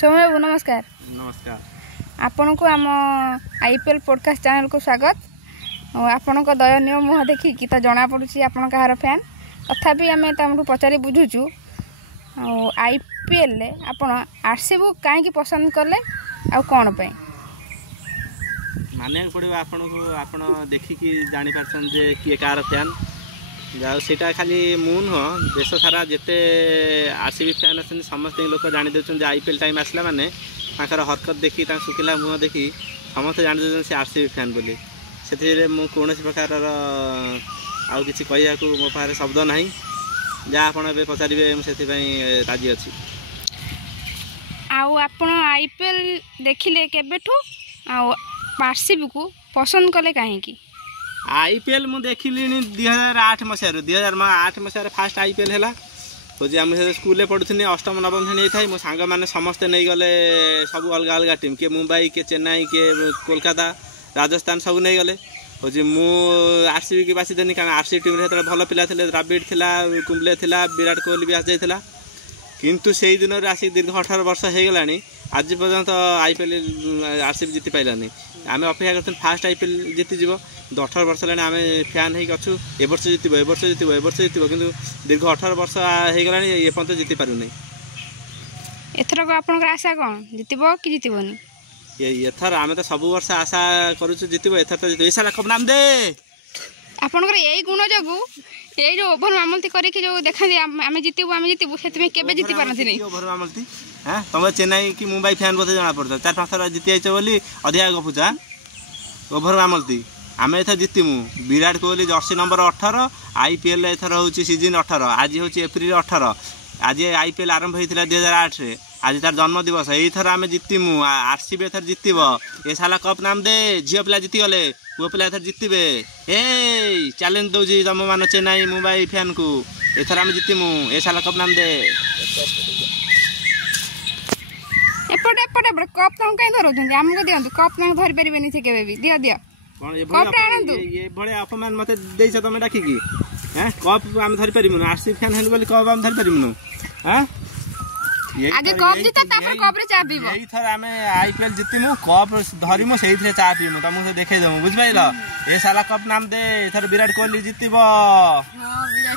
सौम्य बाबू नमस्कार। नमस्कार। आपण को आम आईपीएल पॉडकास्ट चैनल को स्वागत। आपण को दयनीय मुह देखिकी तो जना पड़ुछि आपण कहार फैन तथापि आम तुमको पचारि बुझुचु आईपीएल आपण आरसीबी कहीं पसंद कले आ कौन पे मानिया पड़ो आपन को आपण देखिकी जानि पारछन जे किए कार फैन जाओ सेटा खाली मु नुह देश सारा जिते आरसीबी फैन अच्छे समस्त लोग जानी देछन जे आईपीएल टाइम आसला माने ताकर हरकत देखी ता सुखिला मुह देखी समस्त जानी देछन से आरसीबी फैन बोली से मु कौन प्रकार आउ किसी कहया को मो पारे शब्द नहीं जहाँ आपन ए पचारे से राजी अच्छी। आपण आईपीएल देखिले केबेठू आरसीबी को पसंद कले कहीं आईपीएल मु देखिली 2008 मसीह 2008 मसीह फास्ट आईपीएल है हूँ आम स्कूल पढ़ुनी अष्टम नवम श्रेणी था मो सांग मैंने समस्ते नहीं गले सब अलग अलग टीम किए मुंबई किए चेन्नई किए कोलकाता राजस्थान सब नहीं गले हूँ मु आरसीबी की बासी देनी कारण आरसीबी टीम रे भल पिला थे द्राविड थिला कुंबले थिला विराट कोहली भी आसी जाइथिला किंतु से दिन आसिक दीर्घ 18 वर्ष हो गला आज पर्यंत आईपीएल आरसीबी जीति पाइलानी आम अपेक्षा करते फास्ट आईपीएल जीतिज 18 वर्ष है आम फैन हो ए वर्ष जीतब ए वर्ष जीतब ए वर्ष जीतब कि दीर्घ 18 वर्ष हो गला ये पर्यंत जीति पारुनी। एथरक आपनकर आशा कौन जीतब कि जीतबनी एथर आम तो सब वर्ष आशा करूँ जीतब एथर तो जीत सारा कप नाम दे आपनकर यही गुण जगू ये जो ओभर मामलती करके जो देखा आम जीतबू से केबे जीति पारती नहीं ओभर मामलती हाँ तुम चेन्नई कि मुंबई फैन बोलते जना पड़ता 4-5 थर जीति आइच बोली अधिका गपुचा ओभर मामलती आम एथर जीतमु Virat Kohli jersey number 18 IPL एथर हूँ सीजन 18 आज हूँ एप्रिल 18 आज आईपीएल आरंभ होता 2008 रे आज तार जन्म दिवस यही थर आम जीतमु आरसीबी एथर जीतब ए साला कप नाम दे झील पिला जीतिगले पुओ पिला एथर जीतबे ए चैलेंज दौजी तुम मान चेन्नई मुंबई फैन को एथर आम जीतमु ए साला कप नाम दे एपटे एपटे एपटे कप तुम कहीं धरुଛନ୍ତି ଆମକୁ ଦିଅନ୍ତୁ कप तुम धरि परिबेनी से केबे भी दियो दियो कोन ए भले अपमान मते देइछ तमे डाकिकी हैं कप हम धरि परिमुनु आरसीबी फैन हेल बोली कप हम धरि परिमुनु हैं आगे कप जीता तापर कप रे चा पीबो एई थर हमें आईपीएल जीतिमु कप धरिमु सेई थरे चा पीमु तुमको देखाई देमु बुझ पाइलो ए साला कप नाम दे थर विराट कोहली जीतिबो। हां विराट